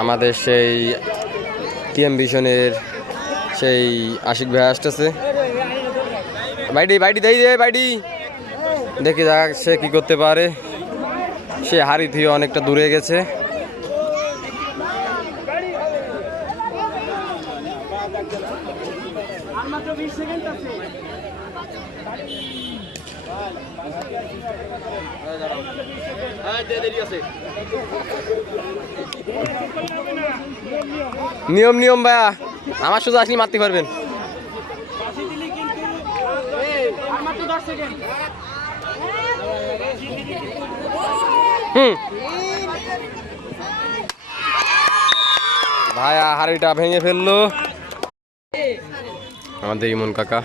আমাদের সেই টিএম ভিশনের সেই আশিক ভাই আসতেছে। বাইডি বাইডি দেই দে বাইডি, দেখি যাক সে কি করতে পারে। সে হাড়ি থেকে অনেকটা দূরে গেছে। নিয়ম নিয়ম ভাইয়া, আমার শুধু আসলে মারতে পারবেন। ভাইয়া হাড়িটা ভেঙে ফেললো আমাদের ইমন কাকা।